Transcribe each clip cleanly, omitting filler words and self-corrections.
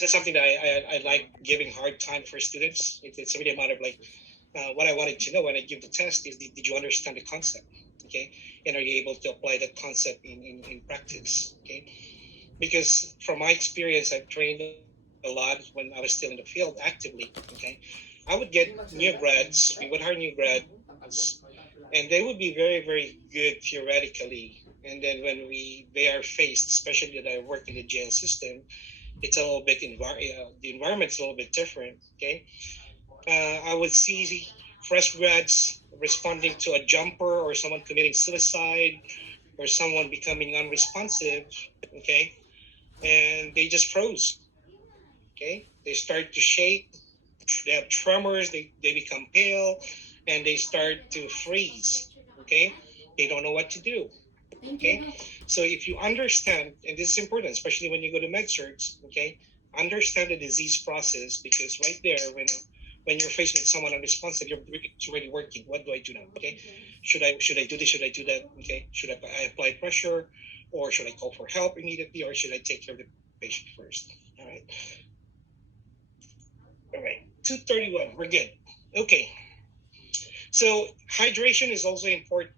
that's something that I like giving hard time for students. It's really a matter of like, what I wanted to know when I give the test is, did you understand the concept? Okay. And are you able to apply that concept in practice? Okay. Because from my experience, I've trained a lot when I was still in the field actively. Okay. I would get new grads, we would hire new grads, and they would be very, very good theoretically. And then when they are faced, especially that I work in the jail system, it's a little bit the environment's a little bit different. Okay, I would see fresh grads responding to a jumper, or someone committing suicide, or someone becoming unresponsive. Okay, and they just froze. Okay, they start to shake, they have tremors, they become pale, and they start to freeze. Okay, they don't know what to do. Okay, so if you understand, and this is important, especially when you go to med surg, okay, understand the disease process, because right there, when you're faced with someone unresponsive, it's already working. What do I do now? Okay, should I do this? Should I do that? Okay, should I apply pressure, or should I call for help immediately, or should I take care of the patient first? All right. All right, 231, we're good. Okay, so hydration is also important.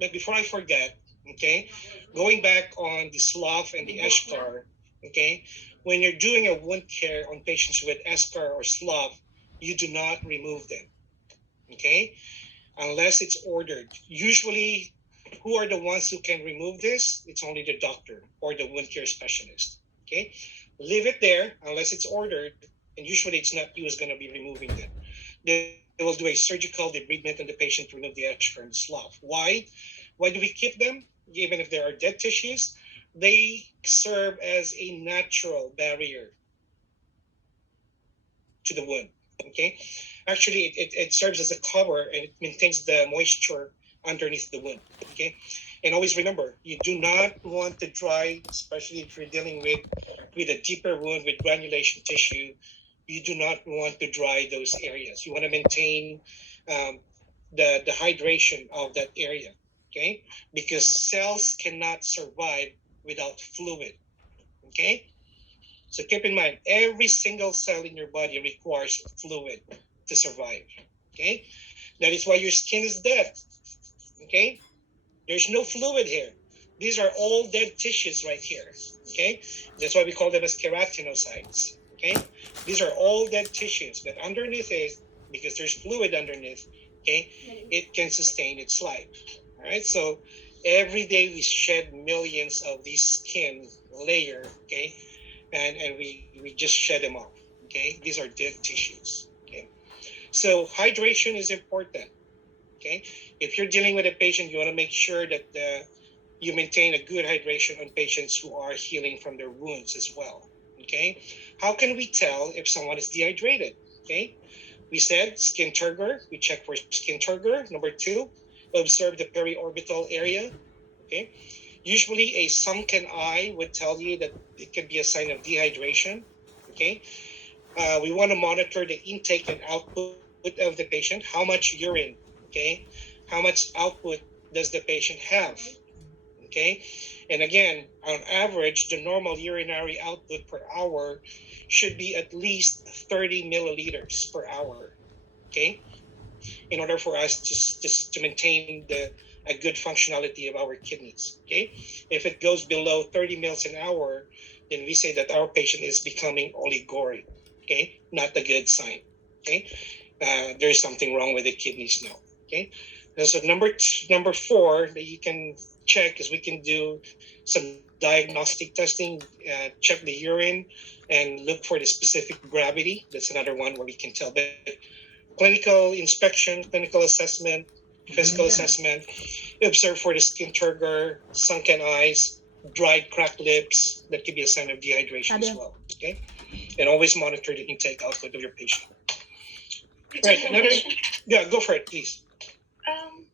But before I forget, okay, going back on the slough and the eschar, okay, when you're doing a wound care on patients with eschar or slough, you do not remove them, okay, unless it's ordered. Usually, who are the ones who can remove this? It's only the doctor or the wound care specialist, okay? Leave it there unless it's ordered, and usually it's not you who's going to be removing them. They will do a surgical debridement on the patient to remove the eschar and slough. Why? Why do we keep them? Even if there are dead tissues, they serve as a natural barrier to the wound. Okay, actually, it serves as a cover, and it maintains the moisture underneath the wound. Okay, and always remember, you do not want to dry, especially if you're dealing with a deeper wound with granulation tissue. You do not want to dry those areas. You want to maintain the hydration of that area. Okay, because cells cannot survive without fluid. Okay, so keep in mind, every single cell in your body requires fluid to survive. Okay, that is why your skin is dead. Okay, there's no fluid here. These are all dead tissues right here. Okay, that's why we call them as keratinocytes. Okay, these are all dead tissues, but underneath it, because there's fluid underneath, okay, it can sustain its life. All right, so every day we shed millions of these skin layer, okay, and we just shed them off. Okay, these are dead tissues. Okay, so hydration is important. Okay, if you're dealing with a patient, you want to make sure that you maintain a good hydration on patients who are healing from their wounds as well. Okay, how can we tell if someone is dehydrated? Okay, we said skin turgor. We check for skin turgor. Number 2, observe the periorbital area. Okay, usually a sunken eye would tell you that it could be a sign of dehydration. Okay, we want to monitor the intake and output of the patient. How much urine? Okay, how much output does the patient have? Okay, and again, on average, the normal urinary output per hour should be at least 30 milliliters per hour. Okay, in order for us to maintain a good functionality of our kidneys. Okay, if it goes below 30 mils an hour, then we say that our patient is becoming oliguric. Okay, not a good sign. Okay, there's something wrong with the kidneys now. Okay, so number 4 that you can check is we can do some diagnostic testing, check the urine, and look for the specific gravity. That's another one where we can tell. But clinical inspection, clinical assessment, physical assessment, observe for the skin turgor, sunken eyes, dried cracked lips. That could be a sign of dehydration as well. Okay, and always monitor the intake output of your patient. Right, another, yeah, go for it, please.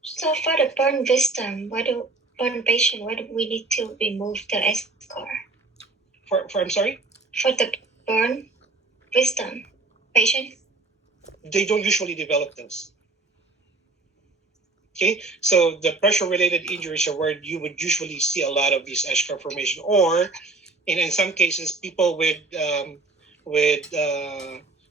So for the burn victim, burn patient, why do we need to remove the eschar? For I'm sorry? For the burn victim patient? They don't usually develop those. Okay, so the pressure-related injuries are where you would usually see a lot of these eschar formation, or in some cases, people with with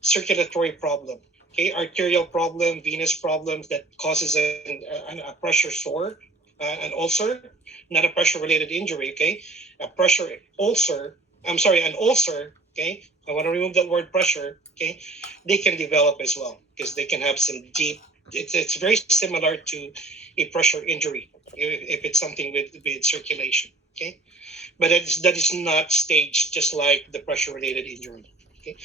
circulatory problem, okay, arterial problem, venous problems that causes a pressure sore, an ulcer, not a pressure-related injury, okay, a pressure ulcer. I'm sorry, an ulcer. Okay, I want to remove that word pressure. Okay, they can develop as well because they can have some deep. It's very similar to a pressure injury if it's something with circulation. Okay, but that is not staged just like the pressure related injury. Okay,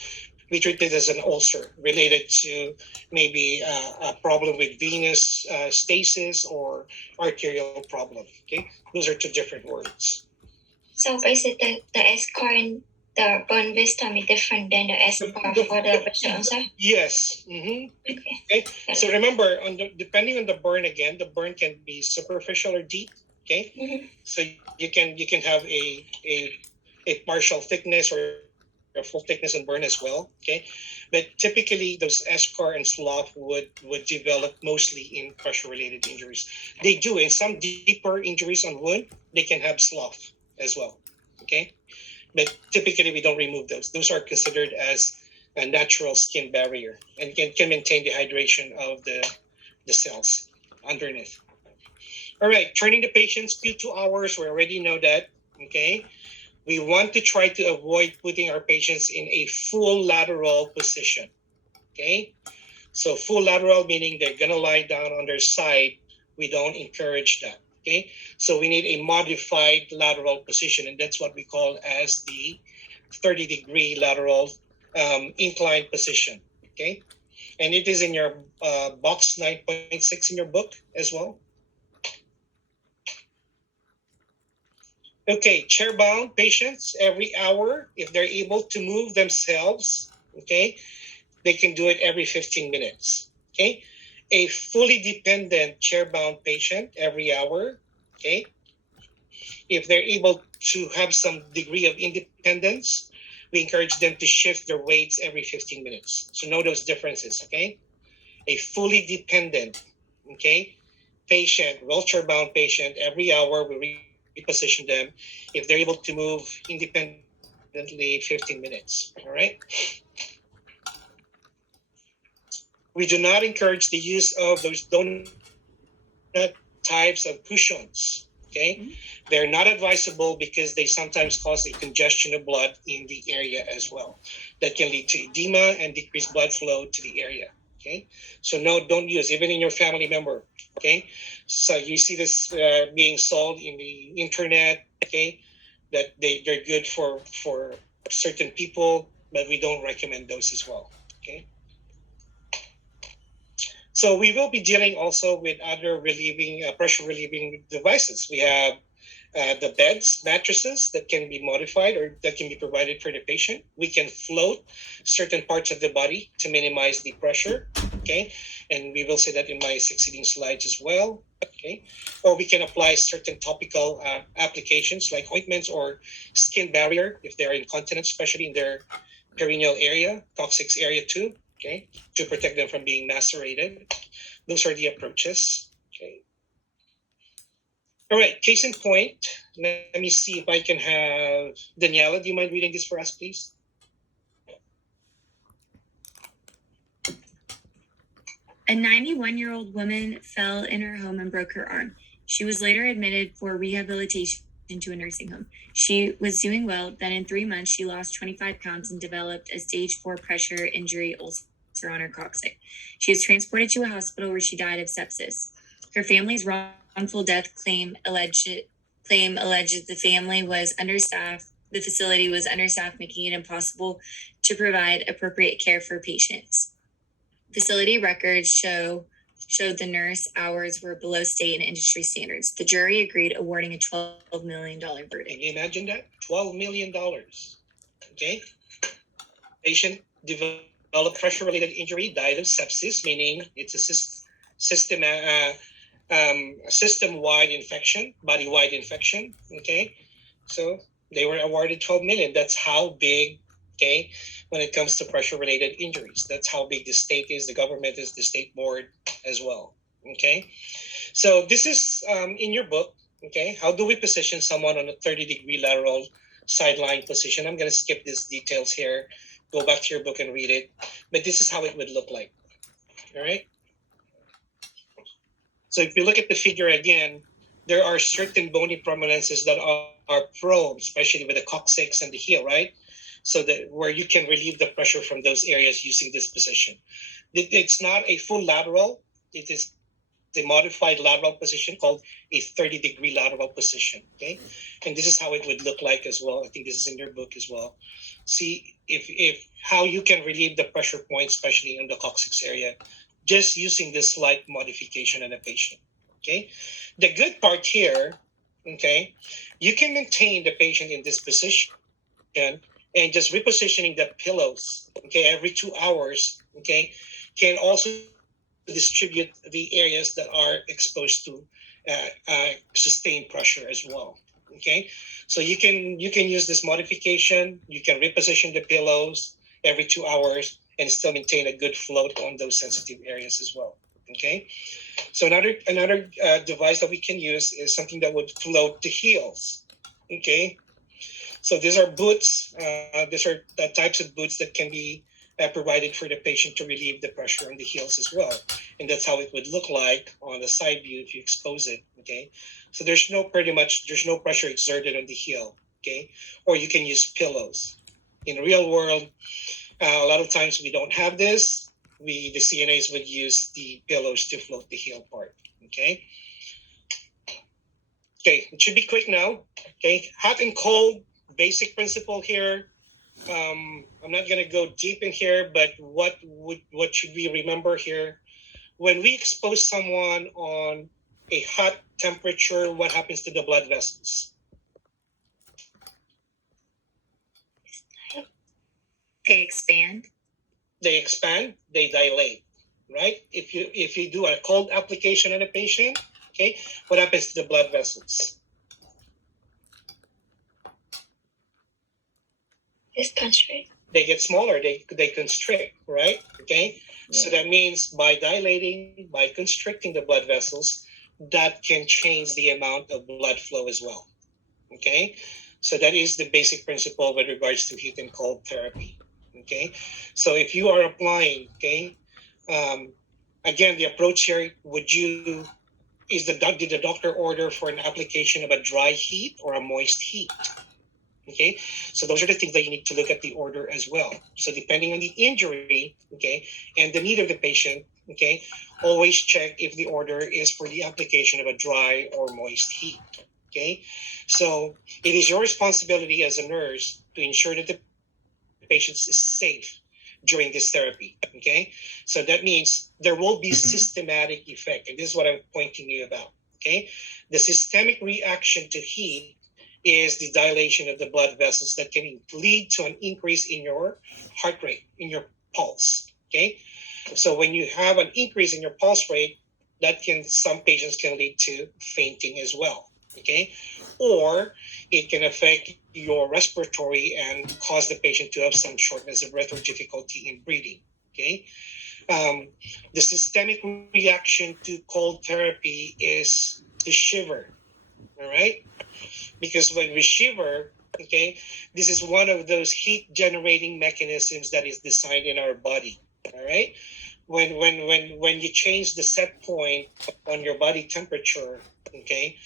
we treat it as an ulcer related to maybe a problem with venous stasis or arterial problem. Okay, those are two different words. So basically, the scar and the burn wisdom is different than the scar for the pressure ulcer. Yes. Mm-hmm. Okay. Okay. So remember, depending on the burn again, the burn can be superficial or deep. Okay. Mm-hmm. So you can have a partial thickness or a full thickness and burn as well. Okay. But typically, those eschar and slough would develop mostly in pressure-related injuries. They do in some deeper injuries on wound. They can have slough as well. Okay. But typically, we don't remove those. Those are considered as a natural skin barrier and can maintain the hydration of the cells underneath. All right, turning the patients Q2 hours, we already know that, okay? We want to try to avoid putting our patients in a full lateral position, okay? So full lateral meaning they're gonna lie down on their side. We don't encourage that, okay? So we need a modified lateral position, and that's what we call as the 30-degree lateral inclined position, okay? And it is in your box 9.6 in your book as well. Okay, chair-bound patients every hour, if they're able to move themselves, okay, they can do it every 15 minutes, okay? A fully dependent chair-bound patient every hour, okay? If they're able to have some degree of independence, we encourage them to shift their weights every 15 minutes. So know those differences, okay? A fully dependent, okay, patient, wheelchair-bound patient, every hour we reposition them. If they're able to move independently, 15 minutes, all right? We do not encourage the use of those donut types of cushions, okay? Mm-hmm. They're not advisable because they sometimes cause a congestion of blood in the area as well. That can lead to edema and decreased blood flow to the area, okay? So no, don't use, even in your family member, okay? So you see this being sold in the internet, okay? That they're good for certain people, but we don't recommend those as well, okay? So we will be dealing also with other relieving, pressure relieving devices. We have the beds, mattresses that can be modified or that can be provided for the patient. We can float certain parts of the body to minimize the pressure, okay? And we will say that in my succeeding slides as well, okay? Or we can apply certain topical applications like ointments or skin barrier if they're incontinent, especially in their perineal area, coccyx area too, okay? To protect them from being macerated. Those are the approaches, okay? All right, case in point, let me see if I can have Daniela. Do you mind reading this for us, please? A 91-year-old woman fell in her home and broke her arm. She was later admitted for rehabilitation to a nursing home. She was doing well. Then in 3 months, she lost 25 pounds and developed a stage 4 pressure injury ulcer on her coccyx. She was transported to a hospital where she died of sepsis. Her family's wrongful death claim alleged the family was understaffed. The facility was understaffed, making it impossible to provide appropriate care for patients. Facility records showed the nurse hours were below state and industry standards. The jury agreed, awarding a $12 million verdict. Can you imagine that? $12 million. Okay. Patient developed pressure-related injury, died of sepsis, meaning it's a system-wide infection, body-wide infection. Okay. So they were awarded 12 million. That's how big, okay, when it comes to pressure-related injuries. That's how big the state is, the government is, the state board as well, okay? So this is in your book, okay? How do we position someone on a 30-degree lateral sideline position? I'm going to skip these details here go back to your book and read it. But this is how it would look like. All right. So if you look at the figure again, there are certain bony prominences that are prone, especially with the coccyx and the heel, right? So that where you can relieve the pressure from those areas using this position. It's not a full lateral. It is a modified lateral position called a 30-degree lateral position. Okay, and this is how it would look like as well. I think this is in your book as well. See if how you can relieve the pressure point, especially in the coccyx area, just using this slight modification in a patient. Okay, the good part here, okay, you can maintain the patient in this position and just repositioning the pillows, okay, every 2 hours, okay, can also distribute the areas that are exposed to sustained pressure as well. Okay, so you can use this modification. You can reposition the pillows every 2 hours and still maintain a good float on those sensitive areas as well. Okay, so another device that we can use is something that would float the heels. Okay, so these are boots. These are the types of boots that can be provided for the patient to relieve the pressure on the heels as well. And that's how it would look like on the side view if you expose it. Okay, so there's no pressure exerted on the heel. Okay, or you can use pillows. In the real world, a lot of times we don't have this. The CNAs would use the pillows to float the heel part. Okay. Okay, it should be quick now. Okay, hot and cold, basic principle here. I'm not going to go deep in here, but what should we remember here? When we expose someone on a hot temperature, what happens to the blood vessels? They expand. They expand, they dilate, right? If you do a cold application on a patient, okay, what happens to the blood vessels? It's constrict. They get smaller, they constrict, right? Okay, so that means by dilating, by constricting the blood vessels, that can change the amount of blood flow as well. Okay, so that is the basic principle with regards to heat and cold therapy. Okay, so if you are applying, okay, again, the approach here, did the doctor order for an application of a dry heat or a moist heat? Okay, so those are the things that you need to look at the order as well. So depending on the injury, okay, and the need of the patient, okay, always check if the order is for the application of a dry or moist heat. Okay, so it is your responsibility as a nurse to ensure that the patient is safe during this therapy. Okay, so that means there will be systematic effect, and this is what I'm pointing you about. Okay, the systemic reaction to heat is the dilation of the blood vessels that can lead to an increase in your heart rate, in your pulse. Okay, so when you have an increase in your pulse rate, some patients can lead to fainting as well. Okay, or it can affect your respiratory and cause the patient to have some shortness of breath or difficulty in breathing. Okay, the systemic reaction to cold therapy is to shiver. All right, because when we shiver, okay, this is one of those heat generating mechanisms that is designed in our body. All right, when you change the set point on your body temperature, okay,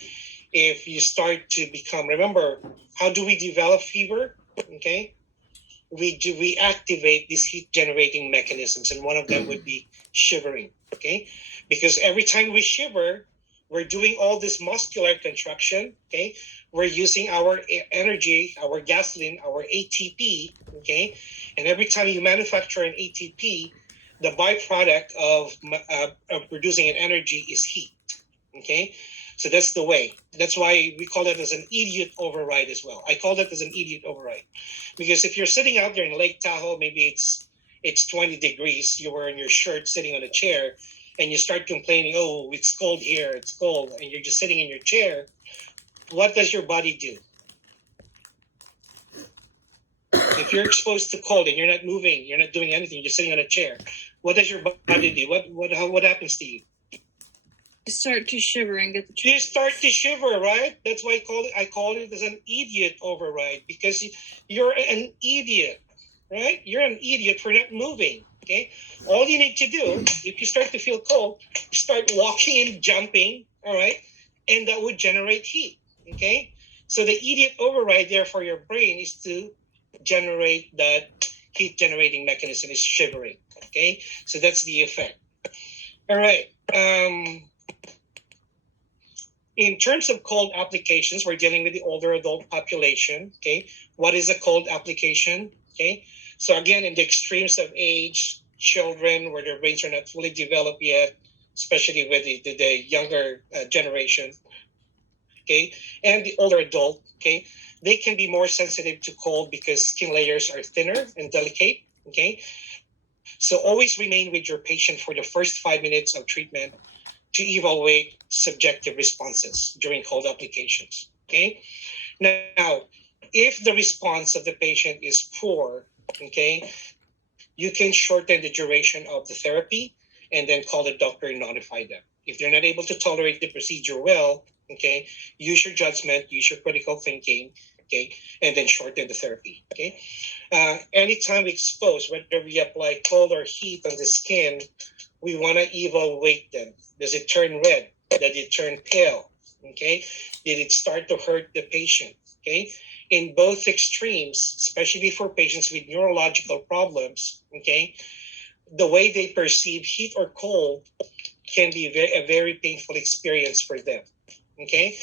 if you start to become, remember, how do we develop fever? Okay, we activate these heat generating mechanisms, and one of them would be shivering. Okay, because every time we shiver, we're doing all this muscular contraction. Okay, we're using our energy, our gasoline, our ATP. Okay, and every time you manufacture an ATP, the byproduct of producing an energy is heat. Okay, so that's the way. That's why we call it as an idiot override as well. I call that as an idiot override because if you're sitting out there in Lake Tahoe, maybe it's 20 degrees, you were in your shirt sitting on a chair, and you start complaining, oh, it's cold here, it's cold, and you're just sitting in your chair, what does your body do? If you're exposed to cold and you're not moving, you're not doing anything, you're just sitting on a chair, what does your body do? What happens to you? You start to shiver and get the You start to shiver, right? That's why I call it as an idiot override, because you're an idiot, right? You're an idiot for not moving. Okay, all you need to do if you start to feel cold, you start walking and jumping. All right, and that would generate heat. Okay, so the idiot override there for your brain is to generate that heat generating mechanism is shivering. Okay, so that's the effect. All right. In terms of cold applications, we're dealing with the older adult population. Okay, what is a cold application? Okay, so again, in the extremes of age, children where their brains are not fully developed yet, especially with the younger generation. Okay, and the older adult. Okay, they can be more sensitive to cold because skin layers are thinner and delicate. Okay, so always remain with your patient for the first 5 minutes of treatment to evaluate subjective responses during cold applications. Okay. Now, if the response of the patient is poor, okay, you can shorten the duration of the therapy and then call the doctor and notify them. If they're not able to tolerate the procedure well, okay, use your judgment, use your critical thinking, okay, and then shorten the therapy. Okay. Anytime we expose, whether we apply cold or heat on the skin, we want to evaluate them. Does it turn red? Did it turn pale? Okay. Did it start to hurt the patient? Okay. In both extremes, especially for patients with neurological problems, okay, the way they perceive heat or cold can be a very painful experience for them. Okay.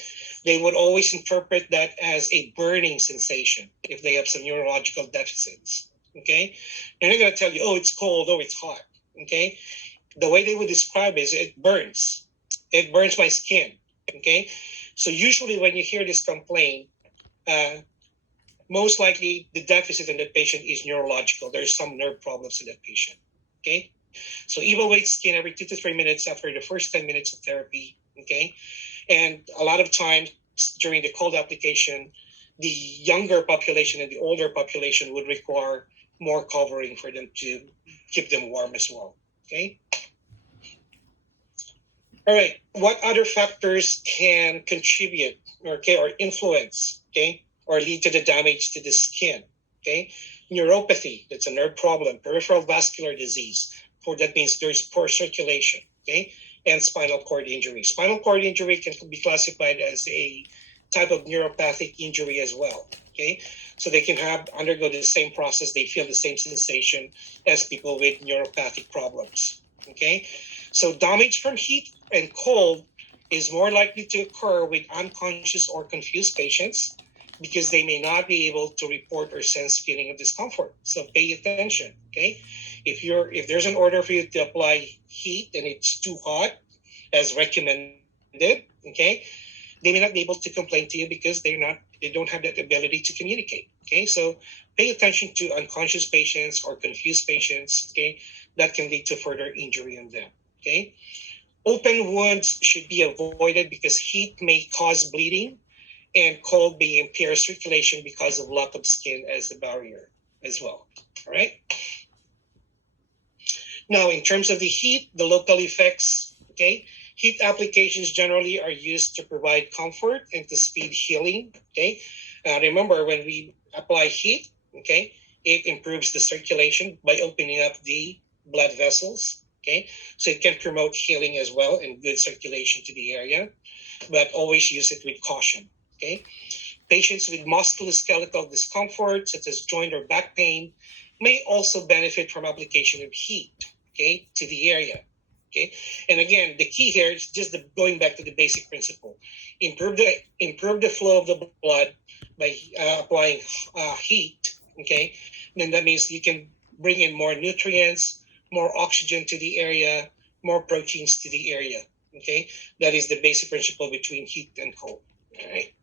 They would always interpret that as a burning sensation if they have some neurological deficits. Okay. They're not going to tell you, oh, it's cold, oh, it's hot. Okay. The way they would describe it is it burns. It burns my skin. Okay. So usually when you hear this complaint, most likely the deficit in that patient is neurological. There's some nerve problems in that patient. Okay. So evaluate skin every 2 to 3 minutes after the first 10 minutes of therapy. Okay. And a lot of times during the cold application, the younger population and the older population would require more covering for them to keep them warm as well. Okay. All right. What other factors can contribute or influence, okay, or lead to the damage to the skin? Okay. Neuropathy, that's a nerve problem. Peripheral vascular disease, that means there's poor circulation. Okay. And spinal cord injury. Spinal cord injury can be classified as a type of neuropathic injury as well. Okay. So they can undergo the same process. They feel the same sensation as people with neuropathic problems. Okay. So damage from heat and cold is more likely to occur with unconscious or confused patients because they may not be able to report or sense feeling of discomfort. So pay attention. Okay. If there's an order for you to apply heat and it's too hot as recommended, okay, they may not be able to complain to you because they don't have that ability to communicate. Okay, so pay attention to unconscious patients or confused patients. Okay, that can lead to further injury on them. Okay, open wounds should be avoided because heat may cause bleeding, and cold may impair circulation because of lack of skin as a barrier as well. All right. Now, in terms of the heat, the local effects, okay, heat applications generally are used to provide comfort and to speed healing. Okay, remember when we apply heat, okay, it improves the circulation by opening up the blood vessels. Okay, so it can promote healing as well and good circulation to the area, but always use it with caution. Okay, patients with musculoskeletal discomfort, such as joint or back pain, may also benefit from application of heat, okay, to the area. Okay, and again, the key here is just going back to the basic principle: improve the flow of the blood by applying heat. Okay, then that means you can bring in more nutrients, more oxygen to the area, more proteins to the area. Okay, that is the basic principle between heat and cold. All right.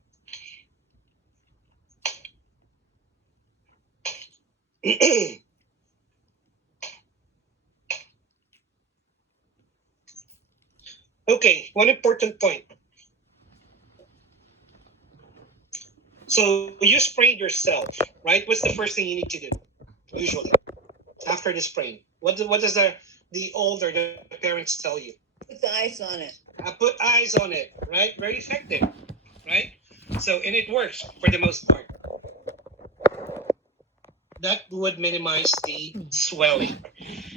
Okay, one important point. So you sprayed yourself, right? What's the first thing you need to do? Usually, after the spraying, what does the older the parents tell you? Put the ice on it. Put eyes on it, right? Very effective, right? So and it works for the most part. that would minimize the swelling.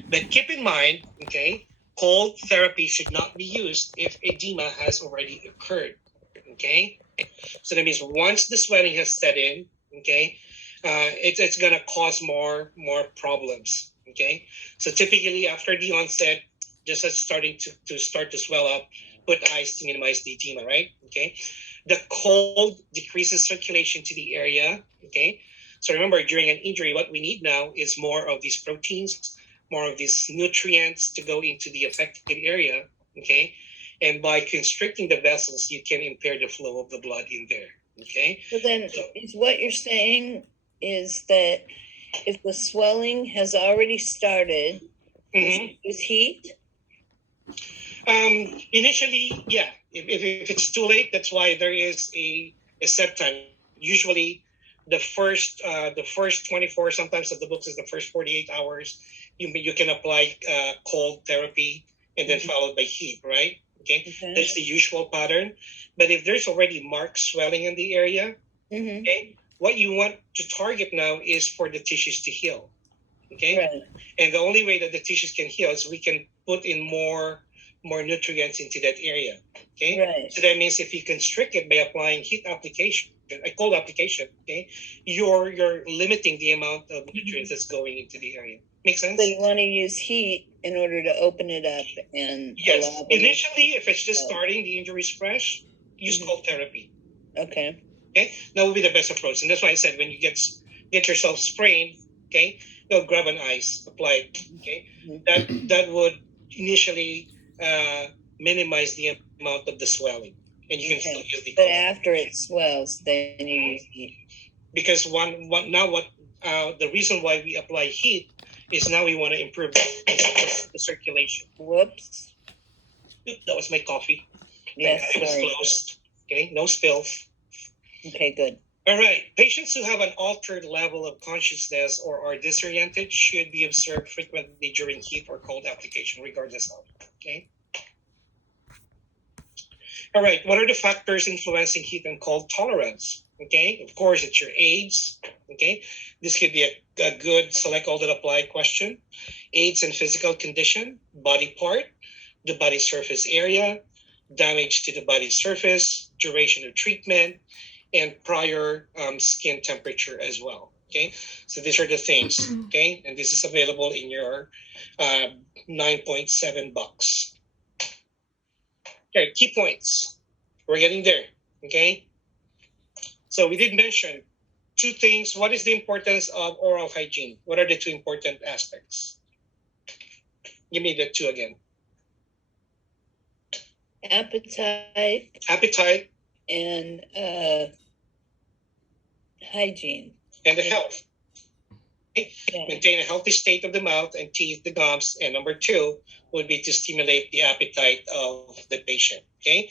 But keep in mind, okay, cold therapy should not be used if edema has already occurred. Okay, so that means once the swelling has set in, okay, it's gonna cause more problems. Okay, so typically after the onset, just as starting to start to swell up, put ice to minimize the edema, right? Okay, the cold decreases circulation to the area. Okay, so remember during an injury, what we need now is more of these proteins, more of these nutrients to go into the affected area. Okay, and by constricting the vessels, you can impair the flow of the blood in there. Okay. So then, is what you're saying is that if the swelling has already started, is heat? Initially, yeah. If it's too late, that's why there is a set time. Usually, the first 24, sometimes of the books is the first 48 hours. You can apply cold therapy and then followed by heat, right? Okay, that's the usual pattern. But if there's already marked swelling in the area, okay, what you want to target now is for the tissues to heal. Okay, Right. and the only way that the tissues can heal is we can put in more nutrients into that area. Okay, Right. so that means if you constrict it by applying heat application, a cold application, okay, you're limiting the amount of nutrients that's going into the area. Make sense? So you want to use heat in order to open it up and Yes. allow the- Initially, if it's just starting, the injury is fresh, use cold therapy. Okay. Okay, that would be the best approach, and that's why I said when you get yourself sprained, okay, grab an ice, apply it. Okay, that would initially minimize the amount of the swelling, and you can still use the But cold. after it swells, then you use heat. Because the reason why we apply heat is now we want to improve the circulation. Whoops. Oop, that was my coffee. Yes, It was sorry. closed. Okay, no spills. Okay, good. All right. Patients who have an altered level of consciousness or are disoriented should be observed frequently during heat or cold application, regardless of. Okay. All right. What are the factors influencing heat and cold tolerance? Okay. Of course, it's your age. Okay. This could be a good select all that apply question. Age and physical condition, body part, the body surface area, damage to the body surface, duration of treatment, and prior skin temperature as well. Okay, so these are the things. Okay, and this is available in your 9.7 bucks. Okay, key points. We're getting there. Okay, so we did mention two things. What is the importance of oral hygiene? What are the two important aspects? Give me the two again. Appetite and hygiene. And the health. Okay? Yeah. Maintain a healthy state of the mouth and teeth, the gums. And number two would be to stimulate the appetite of the patient. Okay.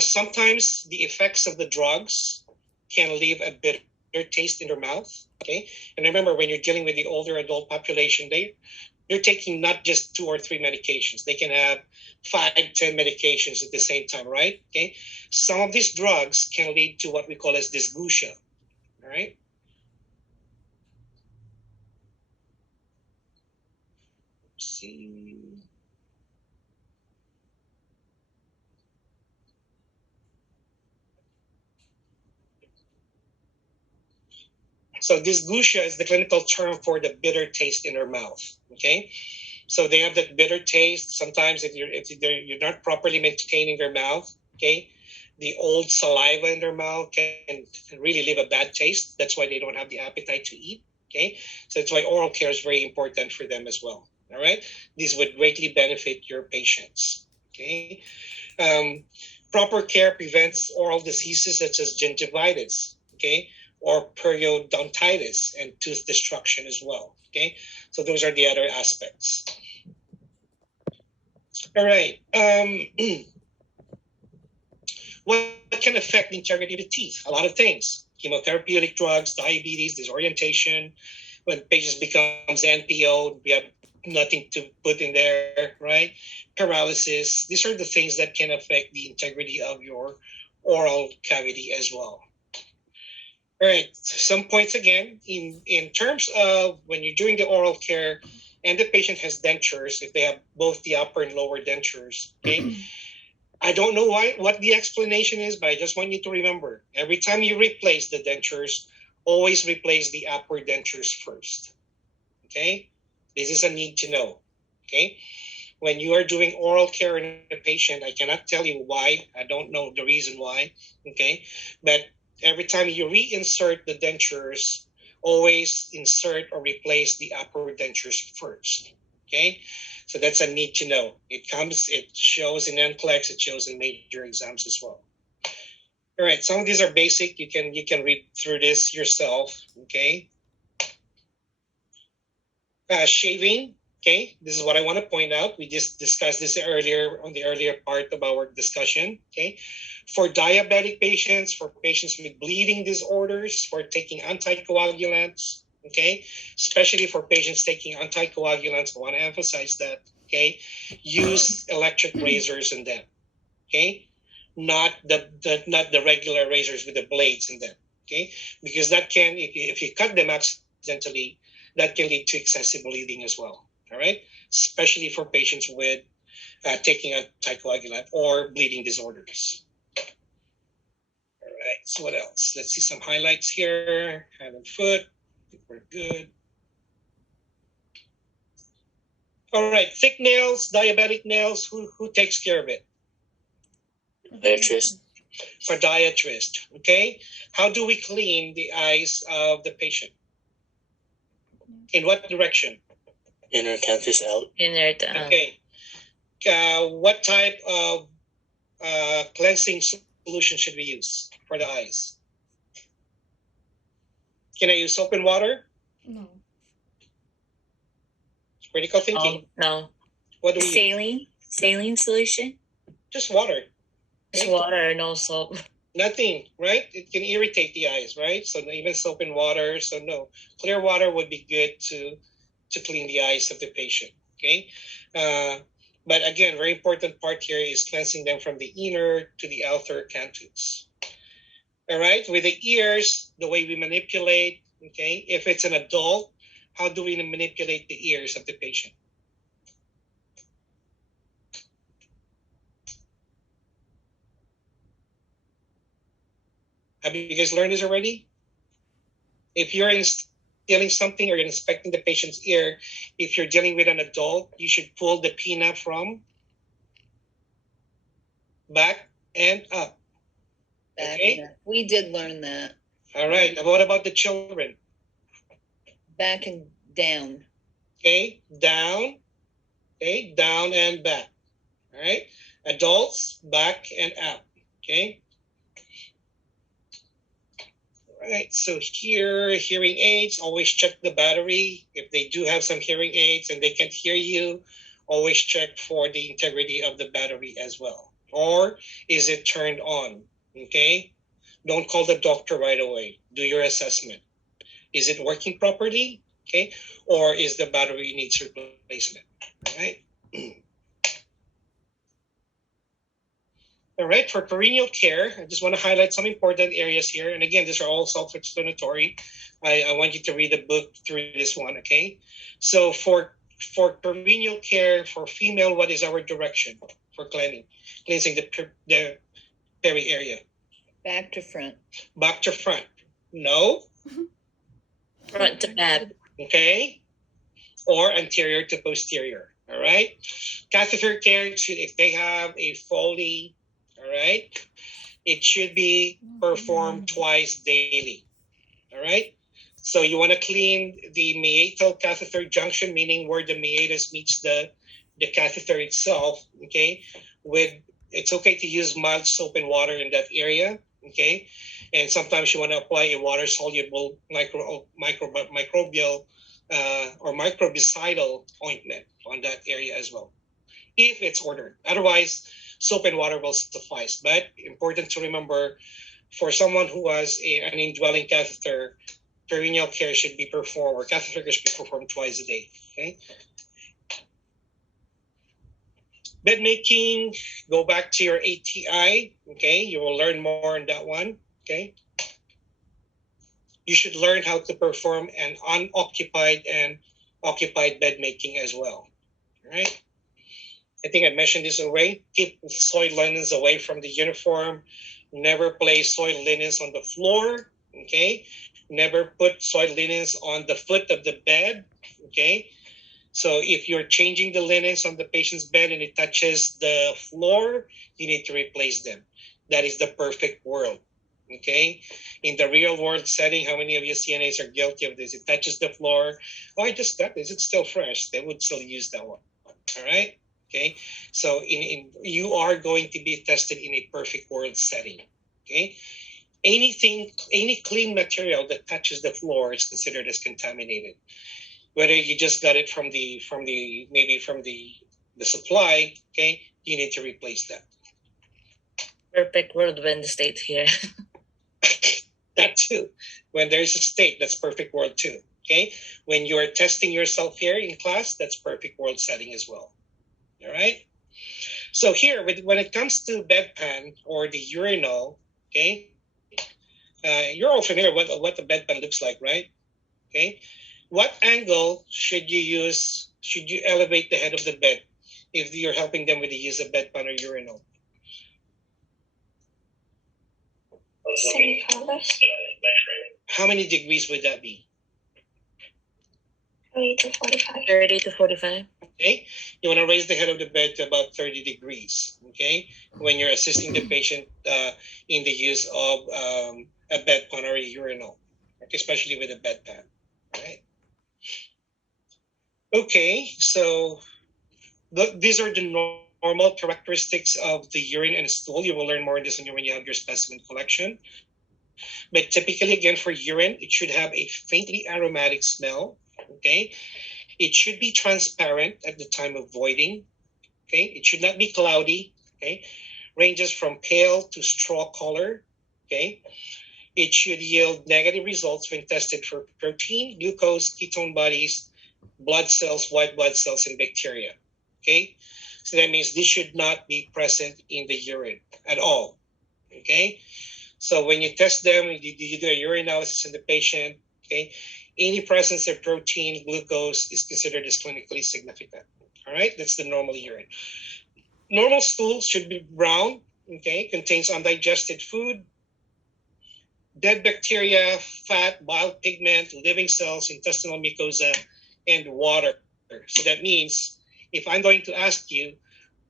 Sometimes the effects of the drugs can leave a bitter taste in their mouth. Okay. And remember, when you're dealing with the older adult population, they're taking not just 2 or 3 medications. They can have 5, 10 medications at the same time, right? Okay. Some of these drugs can lead to what we call as dysgeusia. All right. Let's see. So dysgeusia is the clinical term for the bitter taste in their mouth. Okay. So they have that bitter taste. Sometimes if you're not properly maintaining their mouth, okay, the old saliva in their mouth can really leave a bad taste. That's why they don't have the appetite to eat. Okay, so that's why oral care is very important for them as well. All right, these would greatly benefit your patients. Okay, proper care prevents oral diseases such as gingivitis. Okay, or periodontitis and tooth destruction as well. Okay, so those are the other aspects. All right. What can affect the integrity of the teeth? A lot of things. Chemotherapeutic drugs, diabetes, disorientation. When patients becomes NPO, we have nothing to put in there, right? Paralysis. These are the things that can affect the integrity of your oral cavity as well. All right. Some points again in terms of when you're doing the oral care and the patient has dentures, if they have both the upper and lower dentures, okay. I don't know what the explanation is, but I just want you to remember every time you replace the dentures, always replace the upper dentures first. Okay, this is a need to know. Okay, when you are doing oral care in a patient, I cannot tell you why. I don't know the reason why. Okay, but every time you reinsert the dentures, always insert or replace the upper dentures first. Okay, so that's a need to know. It shows in NCLEX, it shows in major exams as well. All right, some of these are basic. You can read through this yourself. Okay, shaving. Okay, this is what I want to point out. We just discussed this earlier on the earlier part of our discussion. Okay, for diabetic patients, for patients with bleeding disorders, for taking anticoagulants, okay, especially for patients taking anticoagulants, I want to emphasize that, okay, use electric razors in them, okay, not the regular razors with the blades in them, okay, because that can, if you cut them accidentally, that can lead to excessive bleeding as well. All right, especially for patients with taking anticoagulant or bleeding disorders. All right, so what else? Let's see some highlights here. Hand and foot, I think we're good. All right, thick nails, diabetic nails, who takes care of it? Podiatrist. Podiatrist, okay? How do we clean the eyes of the patient? In what direction? Inner canthus out. Inner Okay. What type of cleansing solution should we use for the eyes? Can I use soap and water? No. Critical thinking. No. What do we use? Saline solution. Just water. Just water, no soap. Nothing, right? It can irritate the eyes, right? So even soap and water. So no, clear water would be good to clean the eyes of the patient. Okay, but again, very important part here is cleansing them from the inner to the outer canthus. All right, with the ears, the way we manipulate. Okay, if it's an adult, how do we manipulate the ears of the patient? Have you guys learned this already? If you're instilling something or you're inspecting the patient's ear, if you're dealing with an adult, you should pull the pinna from back and up. Okay? We did learn that. All right. What about the children? Back and down. Okay, down. Okay, down and back. All right. Adults, back and up. Okay. Right, so here, hearing aids, always check the battery. If they do have some hearing aids and they can't hear you, always check for the integrity of the battery as well. Or is it turned on? Okay, don't call the doctor right away. Do your assessment. Is it working properly? Okay, or is the battery needs replacement? All right. All right, for perineal care, I just want to highlight some important areas here. And again, these are all self-explanatory. I want you to read the book through this one, okay? So for perineal care, for female, what is our direction for cleansing the peri area? Back to front. Back to front. No. Front to back. Okay. Or anterior to posterior. All right. Catheter care, if they have a Foley, all right, it should be performed twice daily. All right. So you want to clean the meatal catheter junction, meaning where the meatus meets the catheter itself. Okay. It's okay to use mild soap and water in that area. Okay. And sometimes you want to apply a water soluble microbial or microbicidal ointment on that area as well, if it's ordered. Otherwise, soap and water will suffice. But important to remember, for someone who has an indwelling catheter, perineal care should be performed, or catheter care should be performed twice a day. Okay. Bed making, go back to your ATI. Okay, you will learn more on that one. Okay. you should learn how to perform an unoccupied and occupied bed making as well. All right. I think I mentioned this already. Keep soiled linens away from the uniform. Never place soiled linens on the floor. Okay. Never put soiled linens on the foot of the bed. Okay. So if you're changing the linens on the patient's bed and it touches the floor, you need to replace them. That is the perfect world. Okay. In the real world setting, how many of you CNAs are guilty of this? It touches the floor. Oh, I just got this. It's still fresh. They would still use that one. All right. Okay. So you are going to be tested in a perfect world setting. Okay. Any clean material that touches the floor is considered as contaminated. Whether you just got it from the supply, okay, you need to replace that. Perfect world when the state here. That too. When there's a state, that's perfect world too. Okay. When you're testing yourself here in class, that's perfect world setting as well. All right. So here, when it comes to bedpan or the urinal, okay, you're all familiar with what the bedpan looks like, right? Okay. What angle should you use? Should you elevate the head of the bed if you're helping them with the use of bedpan or urinal? Semi-colors. How many degrees would that be? 30 to 45. 30 to 45. Okay, you want to raise the head of the bed to about 30 degrees. Okay, when you're assisting the patient in the use of a bedpan or a urinal, okay, especially with a bedpan. Right. Okay, so these are the normal characteristics of the urine and stool. You will learn more on this when you have your specimen collection. But typically, again, for urine, it should have a faintly aromatic smell. Okay, it should be transparent at the time of voiding. Okay, it should not be cloudy. Okay, ranges from pale to straw color. Okay, it should yield negative results when tested for protein, glucose, ketone bodies, blood cells, white blood cells, and bacteria. Okay, so that means this should not be present in the urine at all. Okay, so when you test them, you do a urine analysis in the patient. Okay, any presence of protein, glucose is considered as clinically significant. All right, that's the normal urine. Normal stool should be brown. Okay, contains undigested food, dead bacteria, fat, bile pigment, living cells, intestinal mucosa, and water. So that means if I'm going to ask you,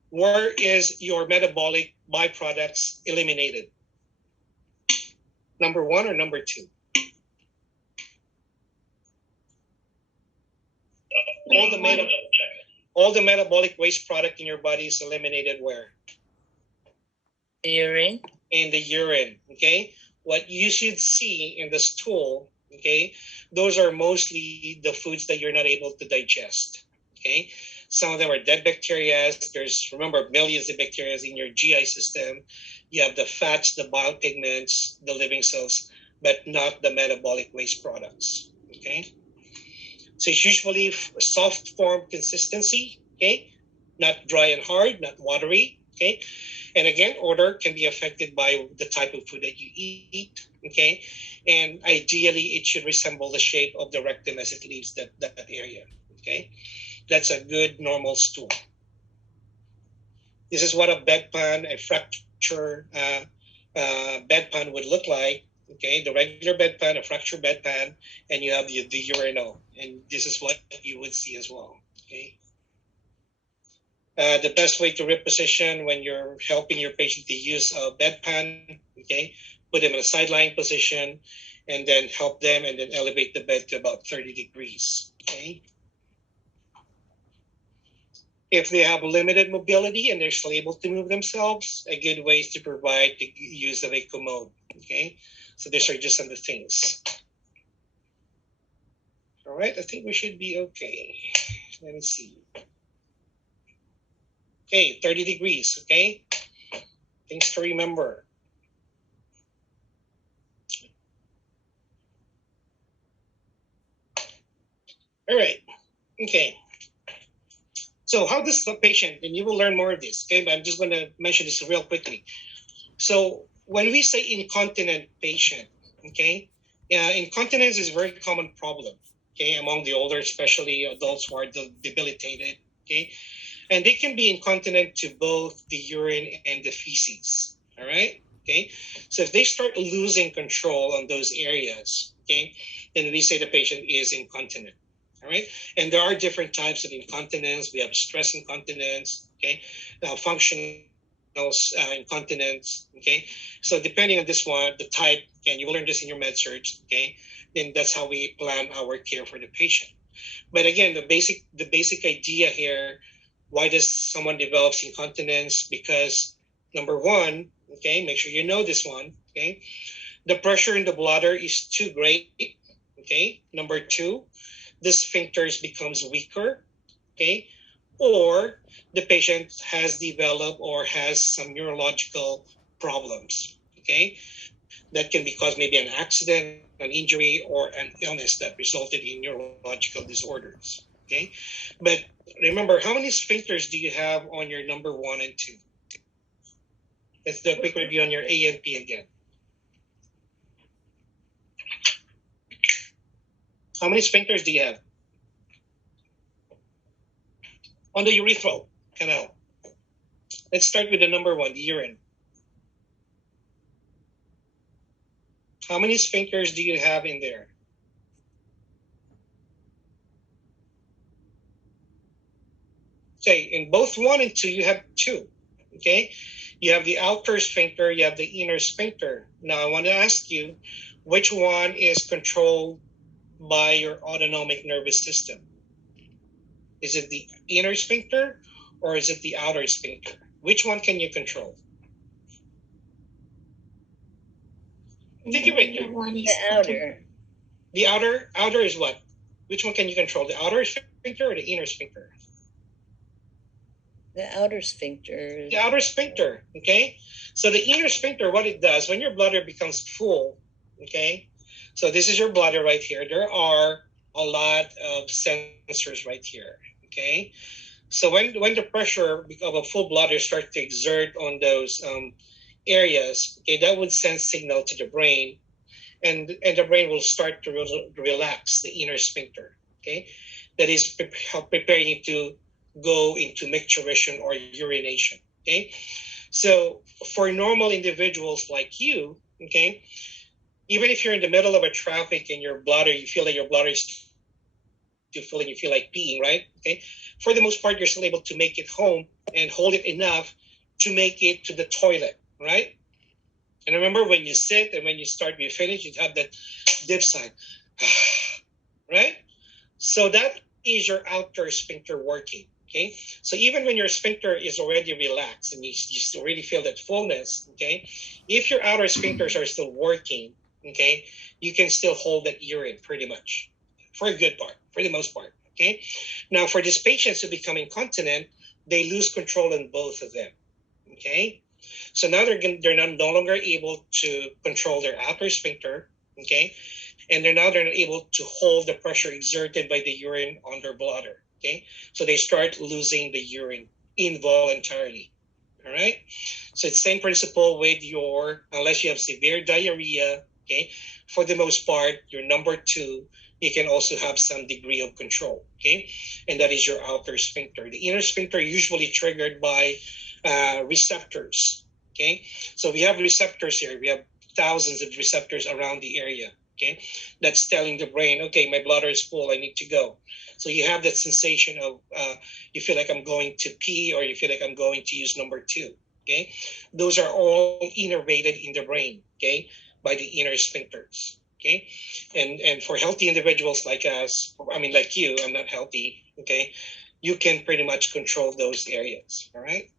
where is your metabolic byproducts eliminated? Number 1 or number 2? All the metabolic waste product in your body is eliminated where? The urine. In the urine. Okay. What you should see in the stool, okay, those are mostly the foods that you're not able to digest. Okay. Some of them are dead bacteria. There's, remember, millions of bacteria in your GI system. You have the fats, the bile pigments, the living cells, but not the metabolic waste products. Okay. So it's usually soft form consistency. Okay. Not dry and hard, not watery. Okay. And again, odor can be affected by the type of food that you eat, okay? And ideally, it should resemble the shape of the rectum as it leaves that area, okay? That's a good normal stool. This is what a bedpan, a fracture bedpan would look like, okay? The regular bedpan, a fracture bedpan, and you have the urinal. And this is what you would see as well, okay? The best way to reposition when you're helping your patient to use a bedpan, okay, put them in a sideline position and then help them and then elevate the bed to about 30 degrees, okay? If they have limited mobility and they're still able to move themselves, a good way is to provide the use of a commode, okay? So these are just some of the things. All right, I think we should be okay. Let me see. Okay, 30 degrees, okay? Things to remember. All right, okay. So how does the patient, and you will learn more of this, okay? But I'm just going to mention this real quickly. So when we say incontinent patient, okay, Incontinence is a very common problem, okay, among the older, especially adults who are debilitated, okay, and they can be incontinent to both the urine and the feces. All right, okay. So if they start losing control on those areas, okay, then we say the patient is incontinent. All right, and there are different types of incontinence. We have stress incontinence, okay, functional incontinence, okay. So depending on this one, the type, and you will learn this in your med surg, okay, then that's how we plan our care for the patient. But again, the basic idea here, why does someone develops incontinence? Because number one, okay, make sure you know this one, okay, the pressure in the bladder is too great, okay. Number two, the sphincters becomes weaker, okay, or the patient has developed or has some neurological problems, okay, that can be caused maybe an accident, an injury, or an illness that resulted in neurological disorders, okay. But remember, how many sphincters do you have on your number 1 and 2? Let's do a quick review on your A and P again. How many sphincters do you have? On the urethral canal. Let's start with the number 1, the urine. How many sphincters do you have in there? Say, in both 1 and 2, you have 2, okay? You have the outer sphincter, you have the inner sphincter. Now, I want to ask you, which one is controlled by your autonomic nervous system? Is it the inner sphincter or is it the outer sphincter? Which one can you control? Think of it. One is The outer. The outer is what? Which one can you control? The outer sphincter or the inner sphincter? The outer sphincter. The outer sphincter, okay? So the inner sphincter, what it does, when your bladder becomes full, okay? So this is your bladder right here. There are a lot of sensors right here, okay? So when the pressure of a full bladder starts to exert on those areas, okay, that would send signal to the brain, and the brain will start to relax the inner sphincter, okay? That is preparing you to go into micturition or urination, okay? So for normal individuals like you, okay, even if you're in the middle of a traffic and your bladder, you feel like your bladder is too full and you feel like peeing, right? Okay. For the most part, you're still able to make it home and hold it enough to make it to the toilet, right? And remember, when you sit and when you start, you finish, you have that dip sign, right? So that is your outer sphincter working, okay? So even when your sphincter is already relaxed and you already feel that fullness, okay? If your outer sphincters are still working, okay, you can still hold that urine pretty much for a good part, for the most part, okay? Now, for these patients who become incontinent, they lose control in both of them, okay? So now they're no longer able to control their outer sphincter, okay? And they're not able to hold the pressure exerted by the urine on their bladder, okay? So they start losing the urine involuntarily, all right? So it's the same principle with unless you have severe diarrhea, okay? For the most part, your number 2, you can also have some degree of control, okay? And that is your outer sphincter. The inner sphincter usually triggered by receptors, okay? So we have receptors here. We have thousands of receptors around the area, okay? That's telling the brain, okay, my bladder is full, I need to go. So you have that sensation of you feel like I'm going to pee, or you feel like I'm going to use number 2, okay? Those are all innervated in the brain, okay, by the inner sphincters, okay? And for healthy individuals like us, I mean, like you, I'm not healthy, okay? You can pretty much control those areas, all right?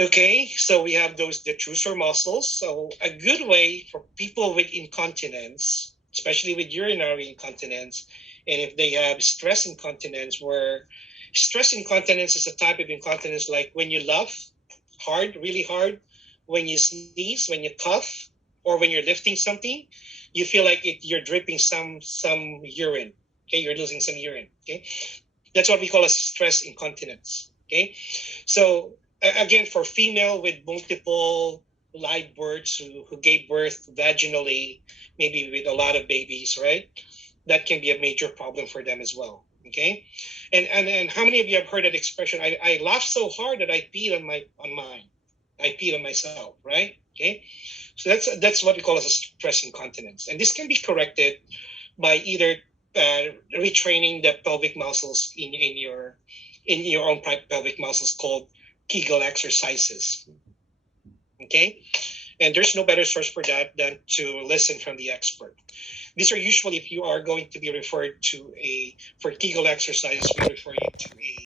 Okay, so we have those detrusor muscles. So a good way for people with incontinence, especially with urinary incontinence, and if they have stress incontinence, where stress incontinence is a type of incontinence like when you laugh hard, really hard, when you sneeze, when you cough, or when you're lifting something, you feel like you're dripping some urine. Okay, you're losing some urine. Okay, that's what we call a stress incontinence. Okay, so again, for female with multiple live births who gave birth vaginally, maybe with a lot of babies, right? That can be a major problem for them as well. Okay, and how many of you have heard that expression? I laughed so hard that I peed on mine. I peed on myself, right? Okay, so that's what we call as a stress incontinence, and this can be corrected by either retraining the pelvic muscles in your own pelvic muscles called Kegel exercises. Okay, and there's no better source for that than to listen from the expert. These are usually, if you are going to be referred to for Kegel exercise, we refer you to a